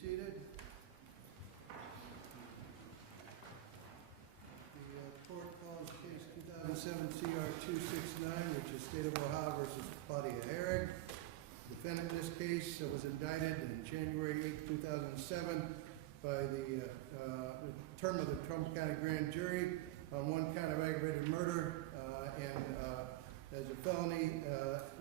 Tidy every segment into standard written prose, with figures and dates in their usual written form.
seated. The court calls case 2007 CR 269, which is State of Ohio versus Claudia Hoerig. Defendant in this case was indicted in January 8, 2007 by the term of the Trumbull County Grand Jury on one count of aggravated murder and as a felony,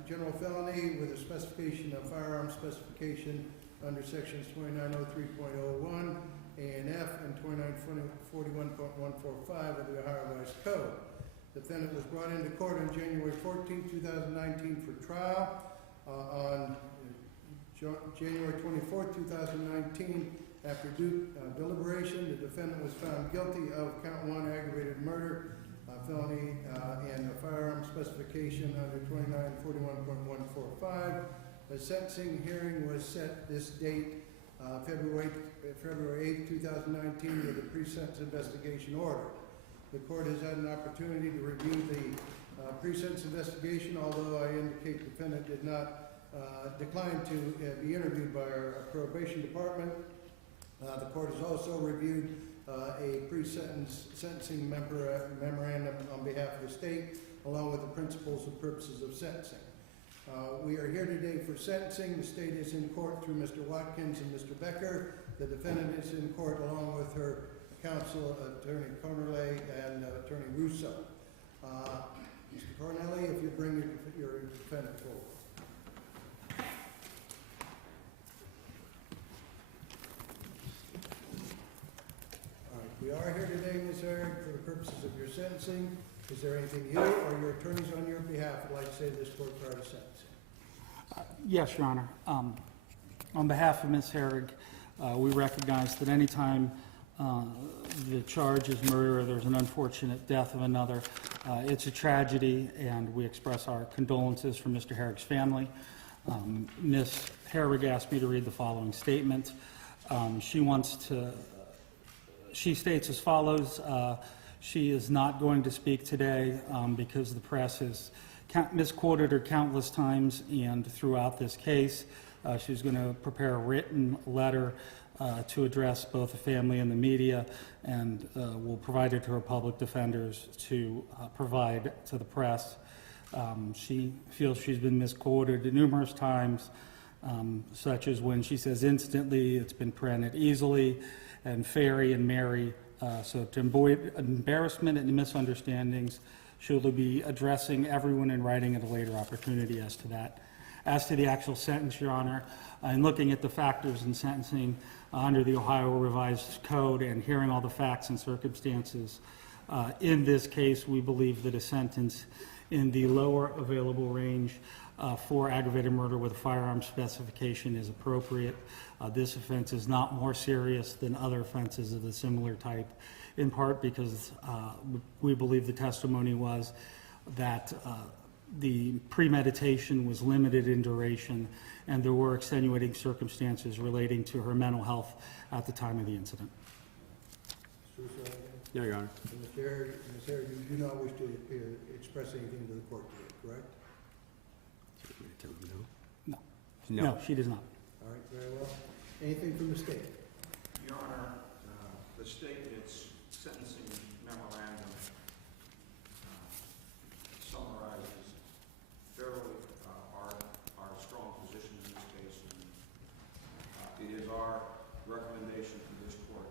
general felony with a specification of firearm specification under sections 2903.01 A and F and 2941.145 of the Ohio Revised Code. The defendant was brought into court on January 14, 2019 for trial. On January 24, 2019, after due deliberation, the defendant was found guilty of count 1 aggravated murder, felony, and a firearm specification under 2941.145. The sentencing hearing was set this date, February 8, 2019, with a pre-sentence investigation order. The court has had an opportunity to review the pre-sentence investigation, although I indicate the defendant did not decline to be interviewed by our probation department. The court has also reviewed a pre-sentence sentencing memorandum on behalf of the state, along with the principles and purposes of sentencing. We are here today for sentencing. The state is in court through Mr. Watkins and Mr. Becker. The defendant is in court along with her counsel, Attorney Cornelay and Attorney Russo. Mr. Cornelay, if you bring your defendant forward. All right, we are here today, Ms. Hoerig, for the purposes of your sentencing. Is there anything you or your attorneys on your behalf would like to say to this court prior to sentencing? Yes, Your Honor. On behalf of Ms. Hoerig, we recognize that any time the charge is murder or there's an unfortunate death of another, it's a tragedy, and we express our condolences for Mr. Hoerig's family. Ms. Hoerig asked me to read the following statement. She states as follows. She is not going to speak today because the press has misquoted her countless times and throughout this case. She's going to prepare a written letter to address both the family and the media, and will provide it to her public defenders to provide to the press. She feels she's been misquoted numerous times, such as when she says instantly, it's been printed easily, and Fairy and Mary. So to avoid embarrassment and misunderstandings, she'll be addressing everyone in writing at a later opportunity as to that. As to the actual sentence, Your Honor, in looking at the factors in sentencing under the Ohio Revised Code and hearing all the facts and circumstances, in this case, we believe that a sentence in the lower available range for aggravated murder with a firearm specification is appropriate. This offense is not more serious than other offenses of a similar type, in part because we believe the testimony was that the premeditation was limited in duration, and there were extenuating circumstances relating to her mental health at the time of the incident. No, Your Honor. Ms. Hoerig, you do not wish to express anything to the court today, correct? No, she does not. All right, very well. Anything from the state? Your Honor, the state in its sentencing memorandum summarizes fairly our strong position in this case. And, it is our recommendation to this court,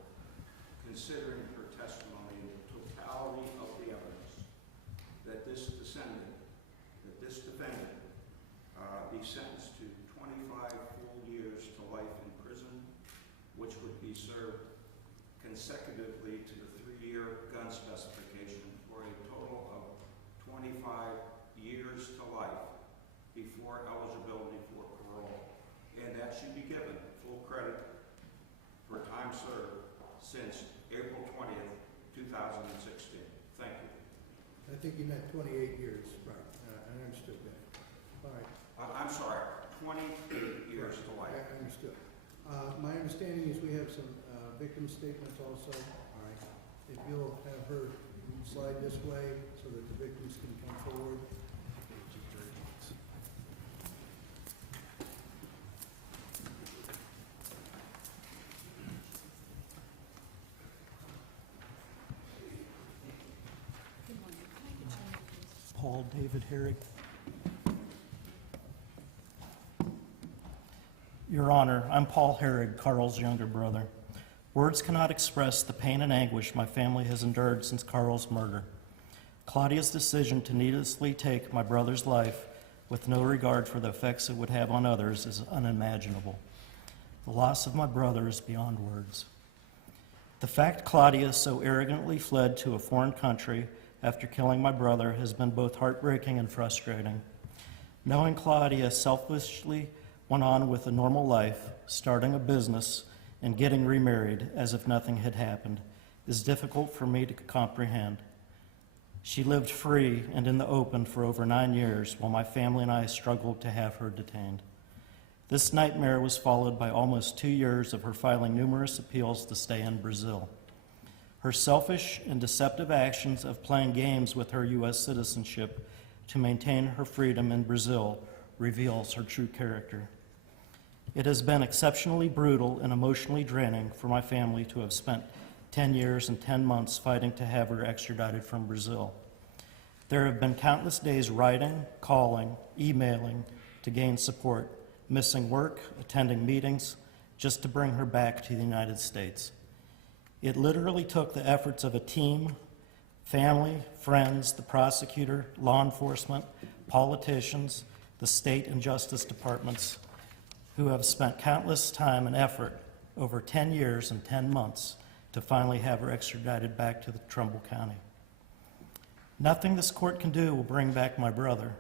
considering her testimony and the totality of the evidence, that this defendant be sentenced to 25 full years to life in prison, which would be served consecutively to the 3-year gun specification for a total of 25 years to life before eligibility for parole. And that should be given full credit for time served since April 20th, 2016. Thank you. I think you meant 28 years, right? I understood that. All right. I'm sorry, 28 years to life. I understood. My understanding is we have some victim statements also. All right. If you'll have her slide this way so that the victims can come forward. Paul David Hoerig. Your Honor, I'm Paul Hoerig, Carl's younger brother. Words cannot express the pain and anguish my family has endured since Carl's murder. Claudia's decision to needlessly take my brother's life with no regard for the effects it would have on others is unimaginable. The loss of my brother is beyond words. The fact Claudia so arrogantly fled to a foreign country after killing my brother has been both heartbreaking and frustrating. Knowing Claudia selfishly went on with a normal life, starting a business, and getting remarried as if nothing had happened is difficult for me to comprehend. She lived free and in the open for over 9 years while my family and I struggled to have her detained. This nightmare was followed by almost 2 years of her filing numerous appeals to stay in Brazil. Her selfish and deceptive actions of playing games with her U.S. citizenship to maintain her freedom in Brazil reveals her true character. It has been exceptionally brutal and emotionally draining for my family to have spent 10 years and 10 months fighting to have her extradited from Brazil. There have been countless days writing, calling, emailing to gain support, missing work, attending meetings, just to bring her back to the United States. It literally took the efforts of a team, family, friends, the prosecutor, law enforcement, politicians, the state and justice departments, who have spent countless time and effort over 10 years and 10 months to finally have her extradited back to the Trumbull County. Nothing this court can do will bring back my brother,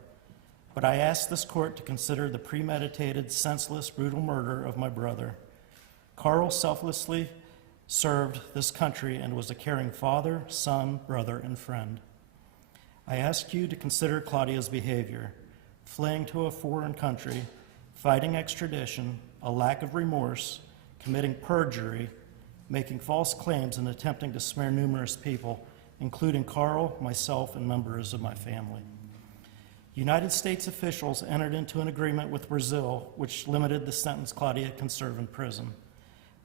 but I ask this court to consider the premeditated, senseless, brutal murder of my brother. Carl selflessly served this country and was a caring father, son, brother, and friend. I ask you to consider Claudia's behavior, fleeing to a foreign country, fighting extradition, a lack of remorse, committing perjury, making false claims, and attempting to smear numerous people, including Carl, myself, and members of my family. United States officials entered into an agreement with Brazil which limited the sentence Claudia can serve in prison.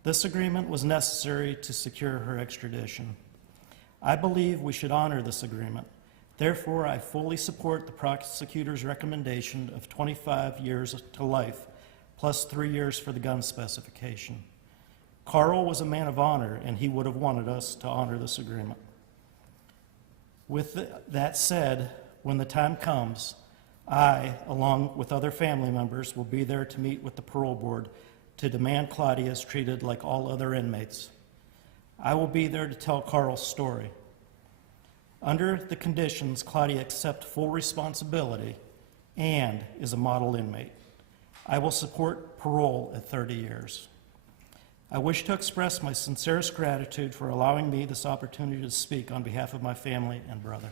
This agreement was necessary to secure her extradition. I believe we should honor this agreement. Therefore, I fully support the prosecutor's recommendation of 25 years to life, plus 3 years for the gun specification. Carl was a man of honor, and he would have wanted us to honor this agreement. With that said, when the time comes, I, along with other family members, will be there to meet with the parole board to demand Claudia is treated like all other inmates. I will be there to tell Carl's story. Under the conditions, Claudia accepts full responsibility and is a model inmate. I will support parole at 30 years. I wish to express my sincerest gratitude for allowing me this opportunity to speak on behalf of my family and brother.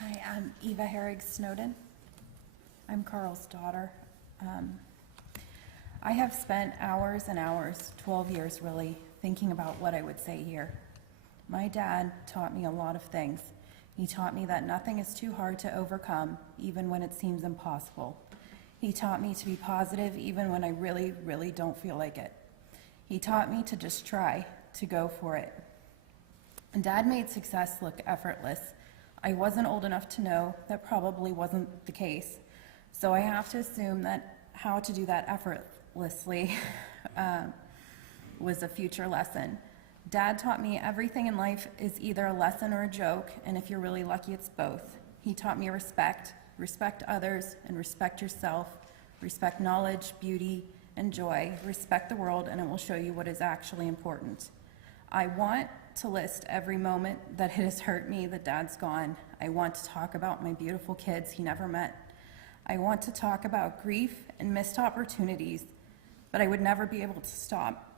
Hi, I'm Eva Hoerig Snowden. I'm Carl's daughter. I have spent hours and hours, 12 years really, thinking about what I would say here. My dad taught me a lot of things. He taught me that nothing is too hard to overcome, even when it seems impossible. He taught me to be positive even when I really, really don't feel like it. He taught me to just try, to go for it. And Dad made success look effortless. I wasn't old enough to know that probably wasn't the case. So I have to assume that how to do that effortlessly was a future lesson. Dad taught me everything in life is either a lesson or a joke, and if you're really lucky, it's both. He taught me respect others, and respect yourself, respect knowledge, beauty, and joy, respect the world, and it will show you what is actually important. I want to list every moment that it has hurt me that Dad's gone. I want to talk about my beautiful kids he never met. I want to talk about grief and missed opportunities, but I would never be able to stop.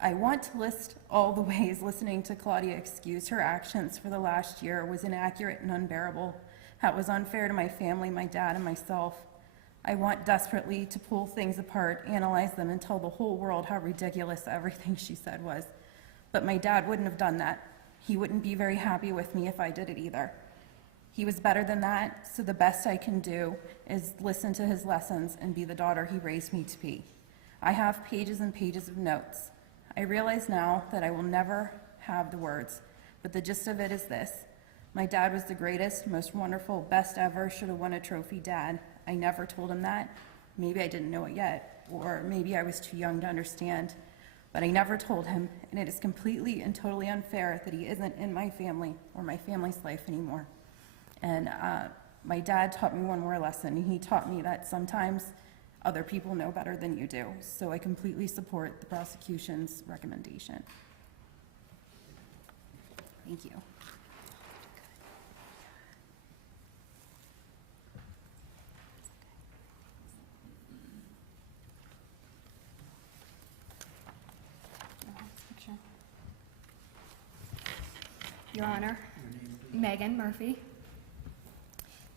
I want to list all the ways listening to Claudia excuse her actions for the last year was inaccurate and unbearable. That was unfair to my family, my dad, and myself. I want desperately to pull things apart, analyze them, and tell the whole world how ridiculous everything she said was. But my dad wouldn't have done that. He wouldn't be very happy with me if I did it either. He was better than that, so the best I can do is listen to his lessons and be the daughter he raised me to be. I have pages and pages of notes. I realize now that I will never have the words, but the gist of it is this. My dad was the greatest, most wonderful, best ever, should have won a trophy dad. I never told him that. Maybe I didn't know it yet, or maybe I was too young to understand. But I never told him, and it is completely and totally unfair that he isn't in my family or my family's life anymore. And my dad taught me one more lesson, and he taught me that sometimes other people know better than you do. So I completely support the prosecution's recommendation. Thank you. Your Honor, Megan Murphy.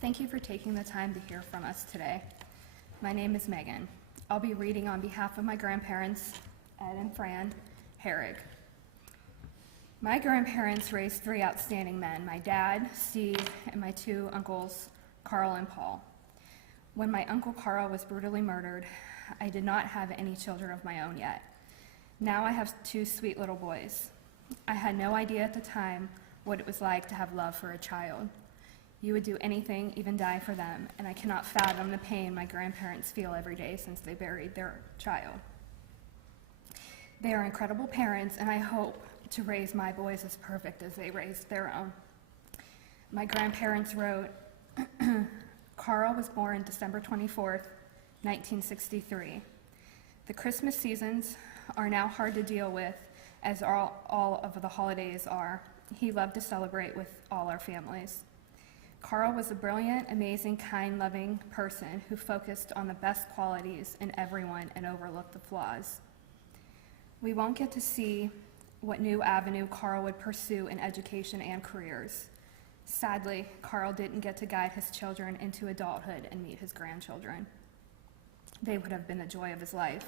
Thank you for taking the time to hear from us today. My name is Megan. I'll be reading on behalf of my grandparents, Ed and Fran Hoerig. My grandparents raised 3 outstanding men, my dad, Steve, and my 2 uncles, Carl and Paul. When my Uncle Carl was brutally murdered, I did not have any children of my own yet. Now I have 2 sweet little boys. I had no idea at the time what it was like to have love for a child. You would do anything, even die for them, and I cannot fathom the pain my grandparents feel every day since they buried their child. They are incredible parents, and I hope to raise my boys as perfect as they raised their own. My grandparents wrote, Carl was born December 24th, 1963. The Christmas seasons are now hard to deal with, as all of the holidays are. He loved to celebrate with all our families. Carl was a brilliant, amazing, kind, loving person who focused on the best qualities in everyone and overlooked the flaws. We won't get to see what new avenue Carl would pursue in education and careers. Sadly, Carl didn't get to guide his children into adulthood and meet his grandchildren. They would have been the joy of his life.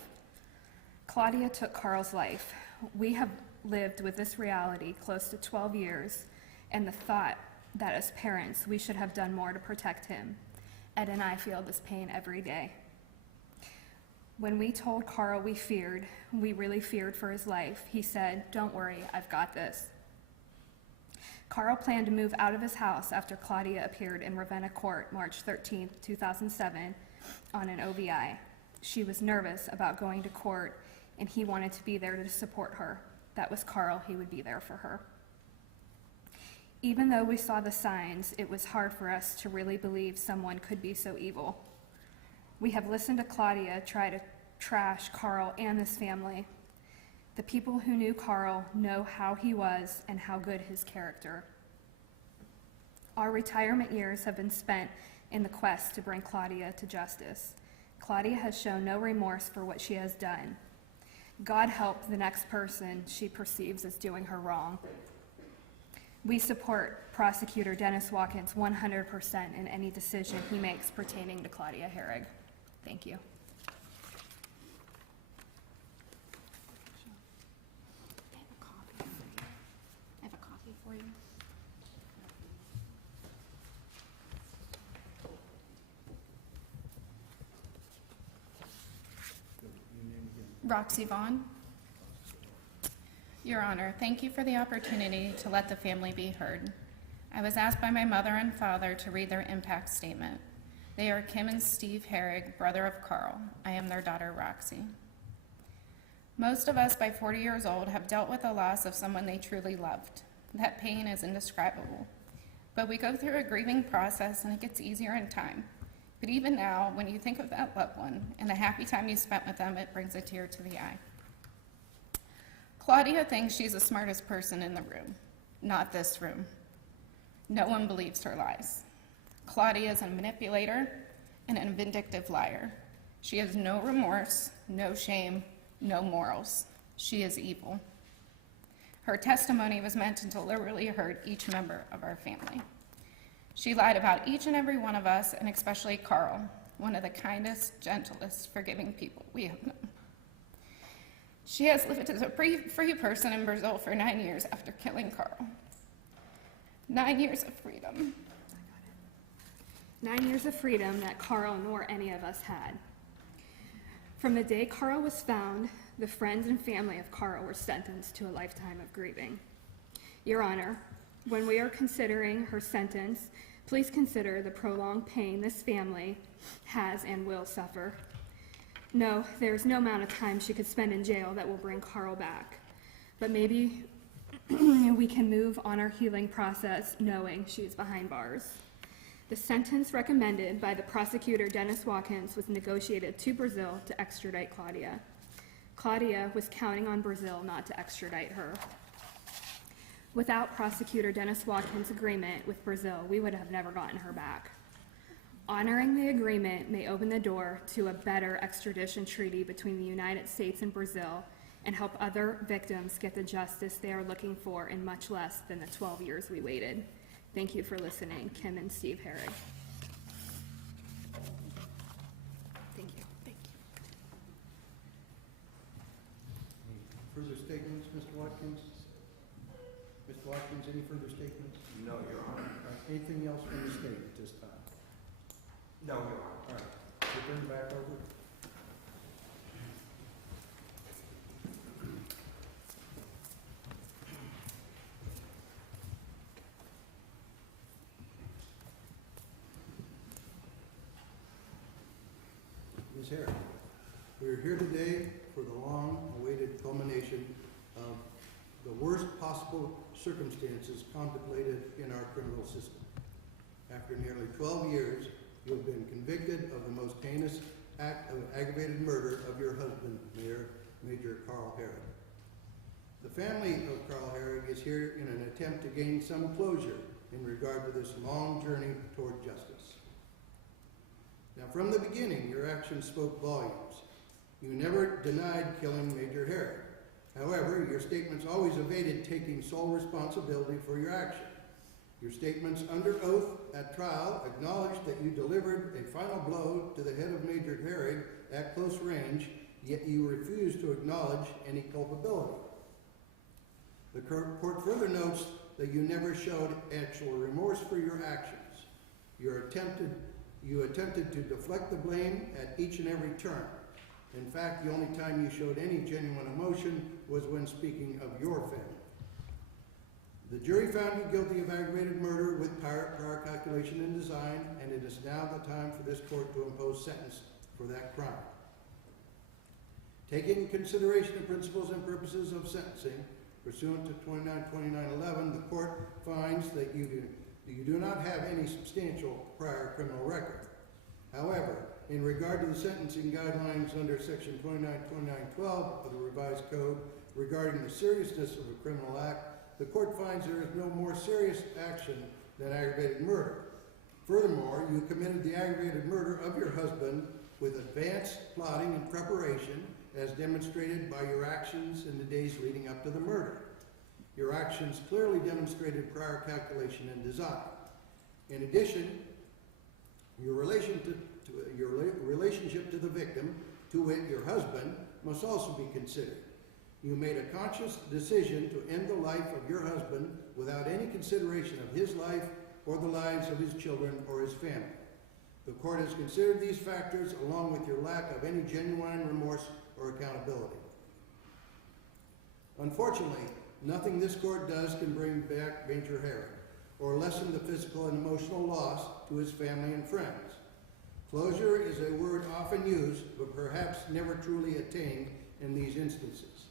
Claudia took Carl's life. We have lived with this reality close to 12 years, and the thought that as parents we should have done more to protect him. Ed and I feel this pain every day. When we told Carl we really feared for his life, he said, "Don't worry, I've got this." Carl planned to move out of his house after Claudia appeared in Ravenna Court March 13, 2007 on an OVI. She was nervous about going to court, and he wanted to be there to support her. That was Carl, he would be there for her. Even though we saw the signs, it was hard for us to really believe someone could be so evil. We have listened to Claudia try to trash Carl and his family. The people who knew Carl know how he was and how good his character. Our retirement years have been spent in the quest to bring Claudia to justice. Claudia has shown no remorse for what she has done. God help the next person she perceives as doing her wrong. We support Prosecutor Dennis Watkins 100% in any decision he makes pertaining to Claudia Hoerig. Thank you. I have a copy for you. Roxy Vaughn. Your Honor, thank you for the opportunity to let the family be heard. I was asked by my mother and father to read their impact statement. They are Kim and Steve Hoerig, brother of Carl. I am their daughter, Roxy. Most of us by 40 years old have dealt with the loss of someone they truly loved. That pain is indescribable. But we go through a grieving process and it gets easier in time. But even now, when you think of that loved one and the happy time you spent with them, it brings a tear to the eye. Claudia thinks she's the smartest person in the room. Not this room. No one believes her lies. Claudia is a manipulator and a vindictive liar. She has no remorse, no shame, no morals. She is evil. Her testimony was meant to deliberately hurt each member of our family. She lied about each and every one of us, and especially Carl, one of the kindest, gentlest, forgiving people we have known. She has lived as a free person in Brazil for 9 years after killing Carl. 9 years of freedom. 9 years of freedom that Carl nor any of us had. From the day Carl was found, the friends and family of Carl were sentenced to a lifetime of grieving. Your Honor, when we are considering her sentence, please consider the prolonged pain this family has and will suffer. No, there is no amount of time she could spend in jail that will bring Carl back. But maybe we can move on our healing process knowing she is behind bars. The sentence recommended by the prosecutor, Dennis Watkins, was negotiated to Brazil to extradite Claudia. Claudia was counting on Brazil not to extradite her. Without prosecutor Dennis Watkins' agreement with Brazil, we would have never gotten her back. Honoring the agreement may open the door to a better extradition treaty between the United States and Brazil and help other victims get the justice they are looking for in much less than the 12 years we waited. Thank you for listening. Kim and Steve Hoerig. Thank you. Thank you. Any further statements, Mr. Watkins? Mr. Watkins, any further statements? No, Your Honor. All right, anything else from the state at this time? No, Your Honor. All right, we'll turn back over. Ms. Hoerig, we are here today for the long-awaited culmination of the worst possible circumstances contemplated in our criminal system. After nearly 12 years, you have been convicted of the most heinous act of aggravated murder of your husband, Major Carl Hoerig. The family of Carl Hoerig is here in an attempt to gain some closure in regard to this long journey toward justice. Now, from the beginning, your actions spoke volumes. You never denied killing Major Hoerig. However, your statements always evaded taking sole responsibility for your action. Your statements under oath at trial acknowledged that you delivered a final blow to the head of Major Hoerig at close range, yet you refused to acknowledge any culpability. The court further notes that you never showed actual remorse for your actions. You attempted to deflect the blame at each and every turn. In fact, the only time you showed any genuine emotion was when speaking of your family. The jury found you guilty of aggravated murder with prior calculation and design, and it is now the time for this court to impose sentence for that crime. Taking into consideration the principles and purposes of sentencing, pursuant to 292911, the court finds that you do not have any substantial prior criminal record. However, in regard to the sentencing guidelines under section 292912 of the revised code regarding the seriousness of a criminal act, the court finds there is no more serious action than aggravated murder. Furthermore, you committed the aggravated murder of your husband with advanced plotting and preparation as demonstrated by your actions in the days leading up to the murder. Your actions clearly demonstrated prior calculation and design. In addition, your relationship to the victim, to wit, your husband, must also be considered. You made a conscious decision to end the life of your husband without any consideration of his life or the lives of his children or his family. The court has considered these factors along with your lack of any genuine remorse or accountability. Unfortunately, nothing this court does can bring back Major Hoerig or lessen the physical and emotional loss to his family and friends. Closure is a word often used, but perhaps never truly attained in these instances.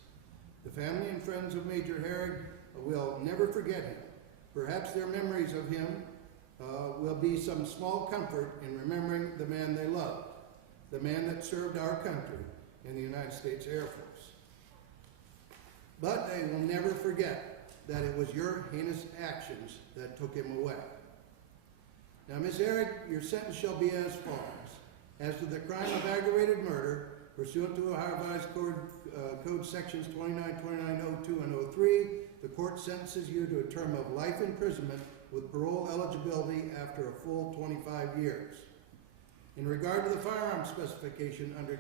The family and friends of Major Hoerig will never forget him. Perhaps their memories of him will be some small comfort in remembering the man they loved, the man that served our country in the United States Air Force. But they will never forget that it was your heinous actions that took him away. Now, Ms. Hoerig, your sentence shall be as follows. As to the crime of aggravated murder, pursuant to Ohio Revised Code sections 2902 and 03, the court sentences you to a term of life imprisonment with parole eligibility after a full 25 years. In regard to the firearm specification under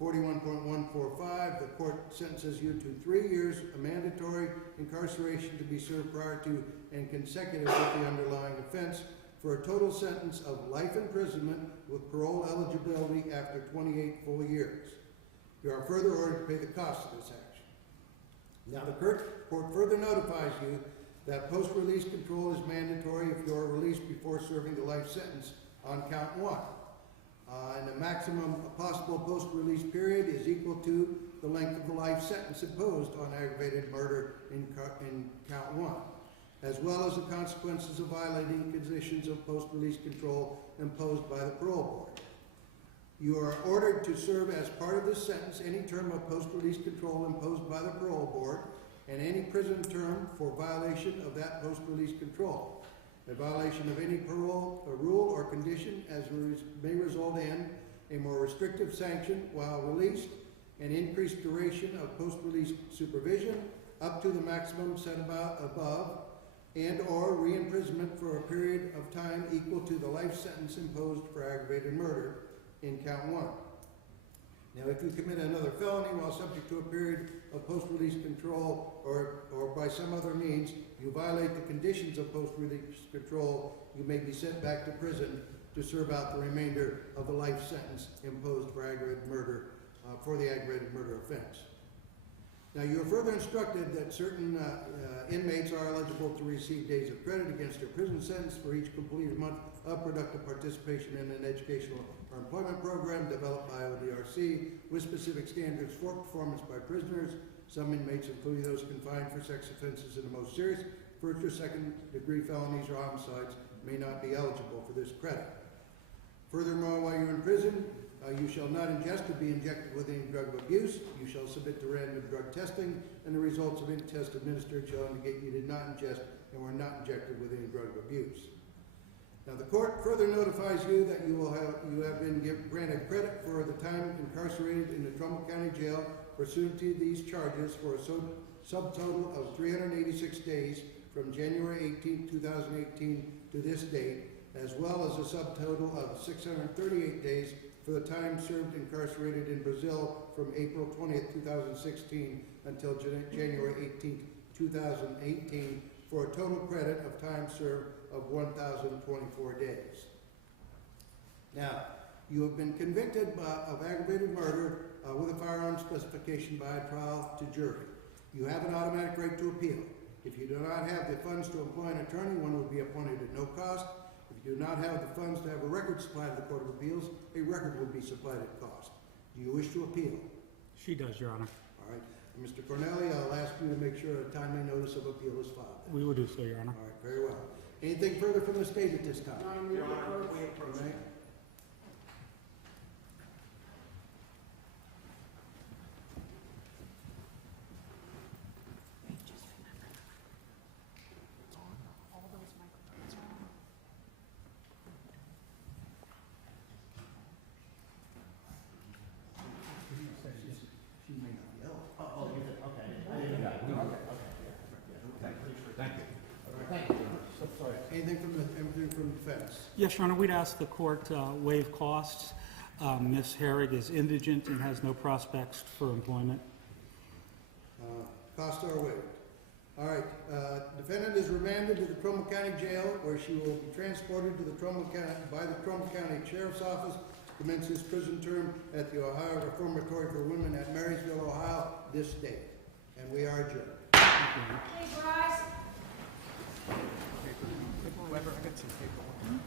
41.145, the court sentences you to 3 years of mandatory incarceration to be served prior to and consecutive with the underlying offense, for a total sentence of life imprisonment with parole eligibility after 28 full years. You are further ordered to pay the cost of this action. Now, the court further notifies you that post-release control is mandatory if you are released before serving the life sentence on count 1. And the maximum possible post-release period is equal to the length of the life sentence imposed on aggravated murder in count 1, as well as the consequences of violating conditions of post-release control imposed by the parole board. You are ordered to serve as part of this sentence any term of post-release control imposed by the parole board and any prison term for violation of that post-release control. A violation of any parole, a rule, or condition may result in a more restrictive sanction while released, an increased duration of post-release supervision up to the maximum set above, and or re-imprisonment for a period of time equal to the life sentence imposed for aggravated murder in count 1. Now, if you commit another felony while subject to a period of post-release control or by some other means you violate the conditions of post-release control, you may be sent back to prison to serve out the remainder of the life sentence imposed for aggravated murder, for the aggravated murder offense. Now, you are further instructed that certain inmates are eligible to receive days of credit against their prison sentence for each completed month of productive participation in an educational or employment program developed by ODRC with specific standards for performance by prisoners. Some inmates, including those confined for sex offenses and the most serious first or second degree felonies or homicides, may not be eligible for this credit. Furthermore, while you're in prison, you shall not ingest or be injected with any drug of abuse. You shall submit to random drug testing, and the results of any test administered shall indicate you did not ingest and were not injected with any drug of abuse. Now, the court further notifies you that you have been granted credit for the time incarcerated in the Trumbull County Jail pursuant to these charges for a subtotal of 386 days from January 18, 2018 to this date, as well as a subtotal of 638 days for the time served incarcerated in Brazil from April 20th, 2016 until January 18th, 2018, for a total credit of time served of 1,024 days. Now, you have been convicted of aggravated murder with a firearm specification by a trial to jury. You have an automatic right to appeal. If you do not have the funds to employ an attorney, one will be appointed at no cost. If you do not have the funds to have a record supplied to the Court of Appeals, a record will be supplied at cost. Do you wish to appeal? She does, Your Honor. All right. Mr. Corneli, I'll ask you to make sure a timely notice of appeal is filed. We will do so, Your Honor. All right, very well. Anything further from the state at this time? Your Honor, we approach All right. She may not be eligible. Oh, you did, okay. I didn't got it. Thank you. Anything from the defense? Yes, Your Honor, we'd ask the court waive costs. Ms. Hoerig is indigent and has no prospects for employment. Costs are waived. All right, defendant is remanded to the Trumbull County Jail, where she will be transported to the Trumbull County Sheriff's Office to commence his prison term at the Ohio Reformatory for Women at Marysville, Ohio, this date. And we are adjourned. Please rise. Weber, I got some paperwork.